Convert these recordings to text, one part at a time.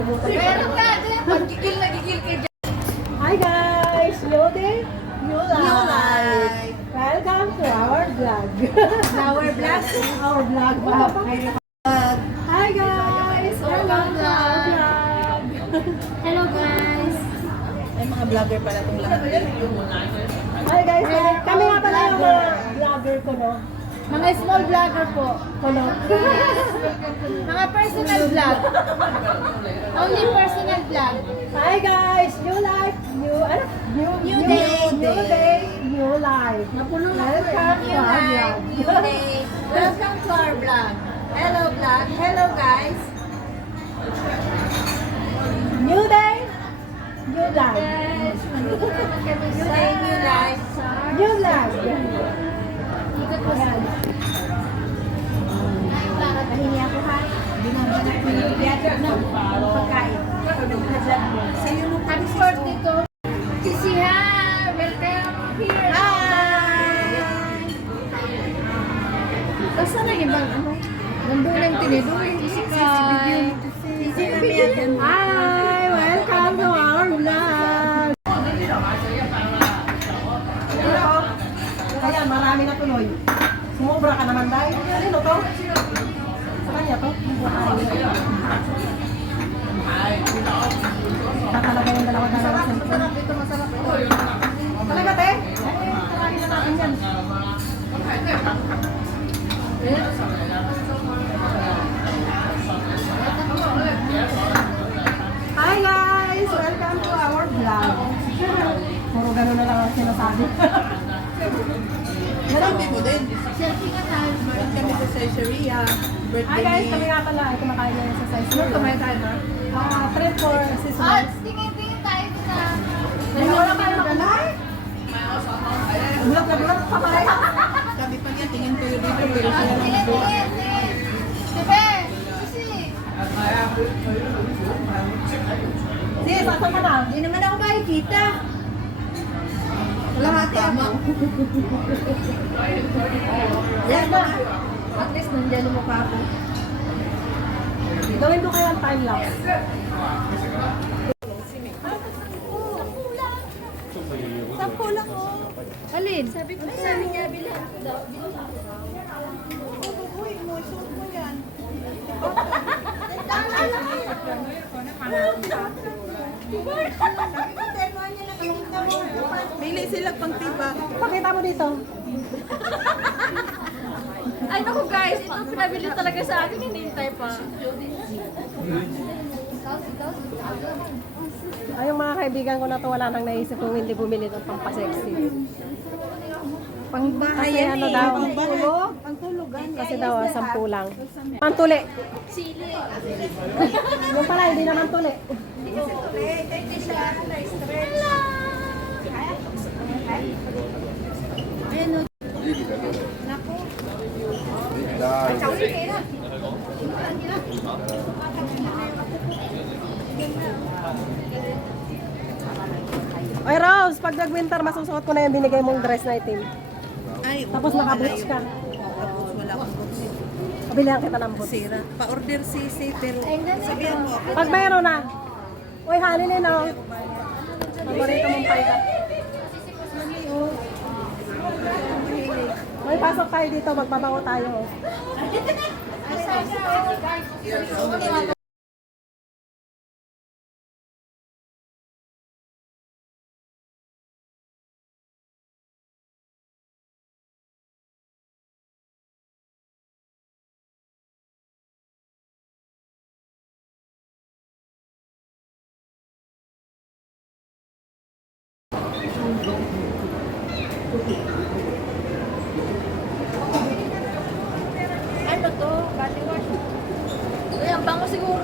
Pero ka, pagkikil na gigil ka dyan. Hi guys! New day, new life! New life. Welcome to our vlog. Our vlog. Our vlog. Hi guys! Welcome to our vlog. Hello guys. Ay, mga vlogger pala itong lahat. Hi guys! Kami nga pala yung mga vlogger ko, no? Mga small vlogger po. Kuno. Mga personal vlog. Only personal vlog. Hi guys! New life! New day! New life! Napuno na po. Welcome to New our life, vlog. new day. Welcome to our vlog. Hello vlog. Hello guys. New day! New life! Yes. Nandito naman kami sa New day, new life. New life! Ikot po sa Pahingi ako ha. Binabalik ko yung biyaga ng pagkain. Sa'yo mo Happy birthday to Sisi ha. Welcome here. Hi. Basta na ibang ano? Nandun lang tinidoy. Sisi Kai. Sisi Kai. Hi! Welcome to our vlog! Kaya marami na tuloy. Sumobra ka naman dahil. Ano to? Sa kanya to? Talaga yung dalawa-dalawa. Masarap ito, masarap ito. Talaga te? Marami na natin yan. Hi guys! Welcome to our vlog. Puro ganun na lang ang sinasabi. Sabi mo din. Selfie ka tayo. Meron kami sa Caesarea. Hi Birthday guys, ni... kami nga pala ay kumakain ngayon sa size. Ano kumain tayo na? Trip for Ah, seasonal. tingin-tingin tayo na. Wala kayo makulay? Bulat na bulat pa pala. Sabi pa niya, tingin ko yung dito. Pero siya lang Tingin, po. tingin, tingin. Bebe, Sisi. Sige, saan ka na? Hindi naman ako makikita. Lahat tama. Yan na. At least nandiyan ang mukha ko. Gawin ko kaya ang time lapse. Sampo lang ko. Alin? Sabi ko sabi niya, bilang. Uy, mo, isuot mo yan. Pili sila pang tiba. Pakita mo dito. Ay naku guys, ito pinabili talaga sa akin, hinihintay pa. Ay, yung mga kaibigan ko na to, wala nang naisip kung hindi bumili ng pampasexy. Pangbahay Kasi yan ano eh. daw? Pangbahay. Pangtulugan. Kasi daw, 10 lang. Pantuli. Sili. Yung pala, hindi naman tuli. Hindi siya na-stretch. Ayun o. Naku. Sawi kayo na. Ay, Rose, pag nag-winter, masusuot ko na yung binigay mong dress na itim. Ay, Tapos naka-boots ka. Tapos wala akong boots. Pabilihan kita ng boots. Sira. Pa-order si pero sabihan mo ako. Pag mayroon na. Uy, halinin na. Paborito mong paika. Uy, pasok tayo dito. Magbabango tayo. Ano to? Body wash. Uy, ang bango siguro.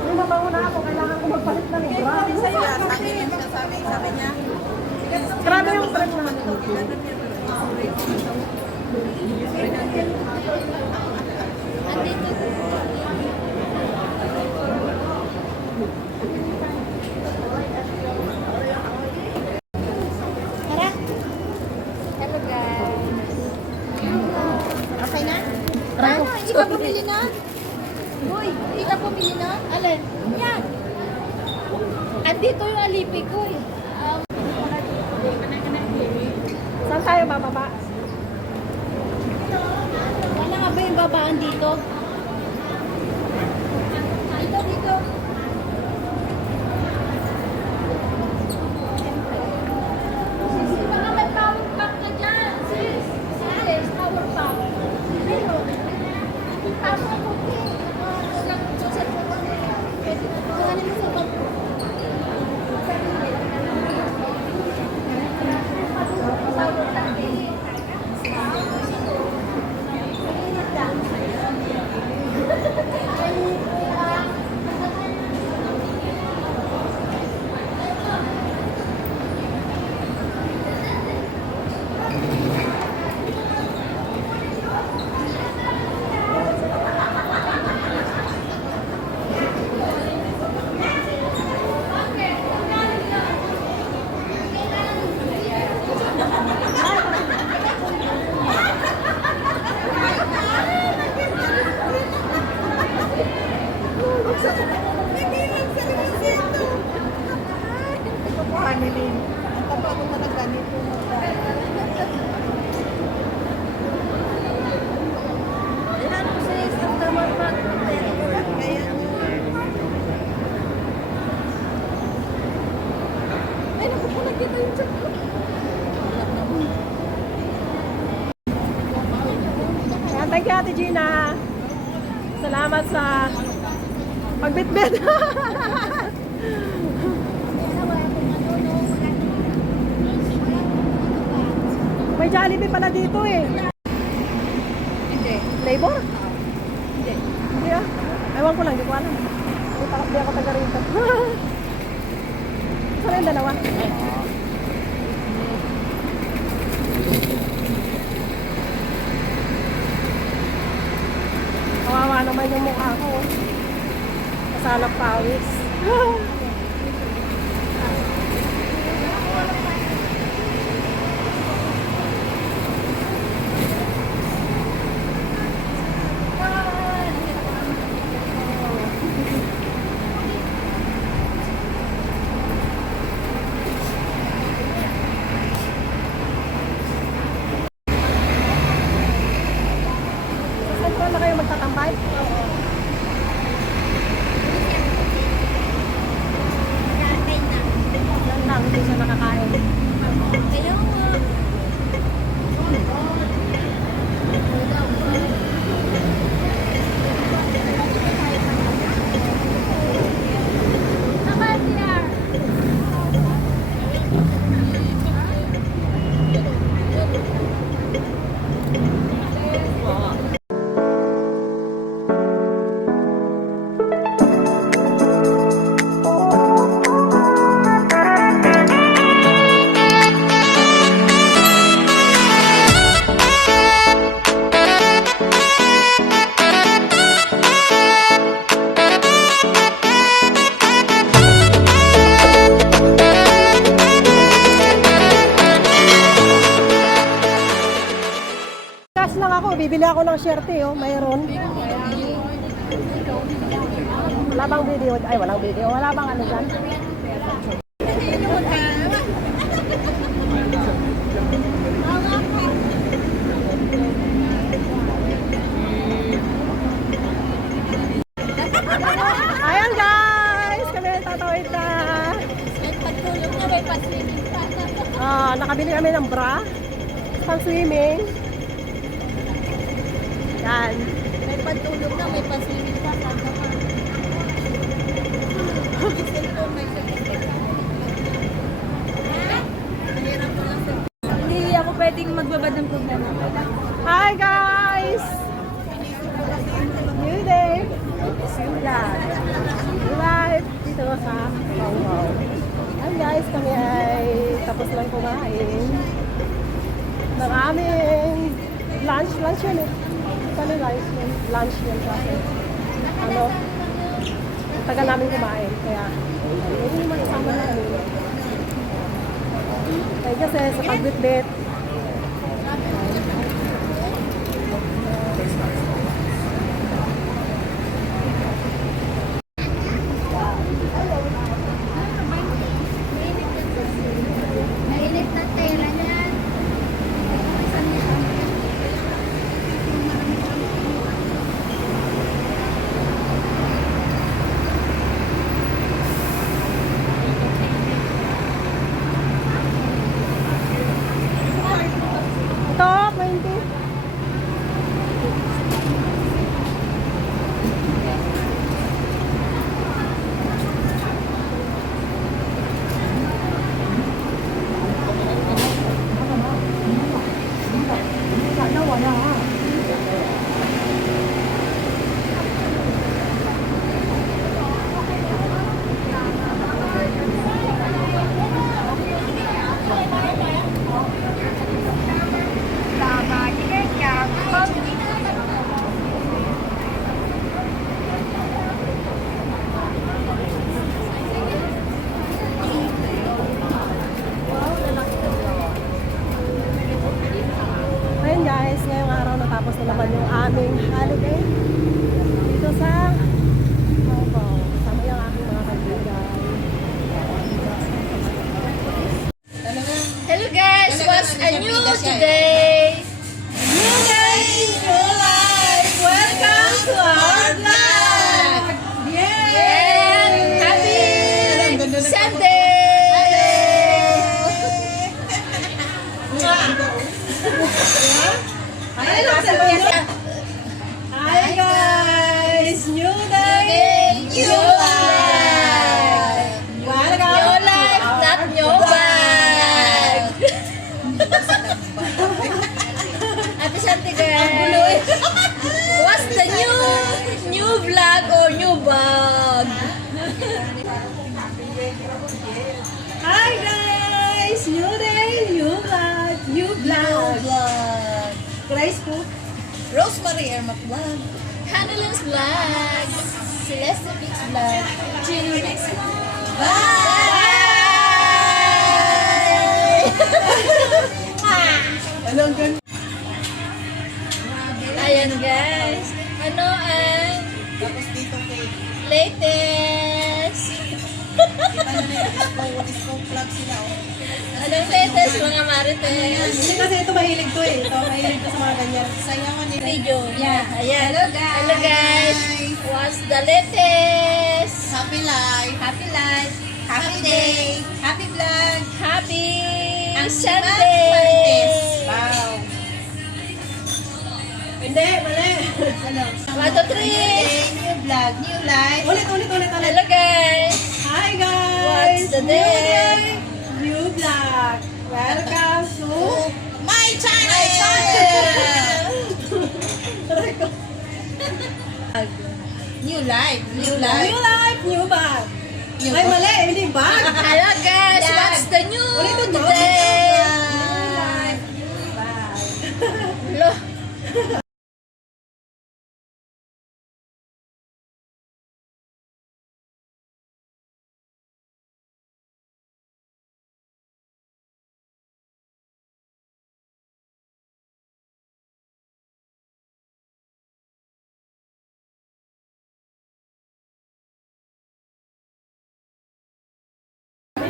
Uy, mabango na ako. Kailangan ko magpalit na rin. Grabe. Sabi niya. Grabe yung trend na. Andito. Tara. Hello guys. Okay na? Try ko. Hindi ka bumili na? Uy, hindi ka pumili na? Alin? Yan. Andito yung alipi ko eh. Saan tayo bababa? Wala nga ba yung babaan dito? Dito, dito. Sis, baka may power pack ka dyan. Sis, sis, power pack. Ayun. Pasok ako. Suset mo ko. Kuhanin mo sa bag ko. Power pack. Pamilin. Ang taba ko na ng ganito. Yan, sis, ang power pack. Kaya Ay, naku po, nakita yung chat ko. Ayan, thank you Ate Gina. Salamat sa pagbitbit. May Jollibee pala dito eh. Hindi. Flavor? Hindi. Hindi ah. Ewan ko lang, hindi ko alam. Hindi ako taga rito. Saan yung dalawa? Kawawa naman yung mukha ko. Kasalap pawis. Saan ko na kayo magtatambay? Yan lang, hindi siya nakakain. Kaya nga. Cash lang ako, bibili ako ng shirt oh, mayroon. Wala bang video? Ay, walang video. Wala bang ano dyan? Ayan guys! Kami tatawid na. May pagtulog na, may paswimming pa. Nakabili kami ng bra. Pang swimming. Yan. May pagtulog na, may paswimming pa. Saka pa. May cellphone, may certificate. Mahirap ko lang sa... Hindi ako pwedeng magbabad ng problema. Hi guys! New day! Yan. Live dito sa Wow. Hi guys, kami ay tapos lang kumain ng aming lunch yun eh. Kano lunch yun kasi. Ano, tagal namin kumain. Kaya, hindi naman isama namin. Kaya kasi sa pagbitbit, New life! Welcome New to life, our not new bag. Ate Santi girl. What's the new vlog or new bag? Hi guys! New day, new vlog, new vlog. Grace po. Rosemary Ermac Vlog. Handelins vlog. Celeste Mix vlog. Gino Mix vlog. Ano ang ganda? Ayan guys. Ano ang Tapos dito kay latest? kita na disco vlog sila. Anong latest mga marites? Hindi kasi ito mahilig to eh. Ito mahilig to sa mga ganyan. Sayangan nila. Video. Yeah. Ayan. Hello, guys. Hello guys. What's the latest? Happy life. Happy life. Happy day. Happy vlog. Happy Ang Sunday! Wow. Hindi, mali. Ano? 1, 2, 3. New vlog. New life. Ulit. Hello guys! Hi guys! What's the New day? New vlog. Welcome to... My channel. New life. New life. New life, new bag. Ay, mali. Hindi bag. Hello guys! What's the new Ulitin mo. today? New life, bag. Hello.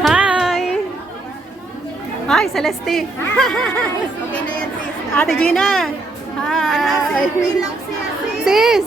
Hi! Hi, Celeste. Okay na yan, sis. Ate Gina. Hi. Lang siya, sis. Sis,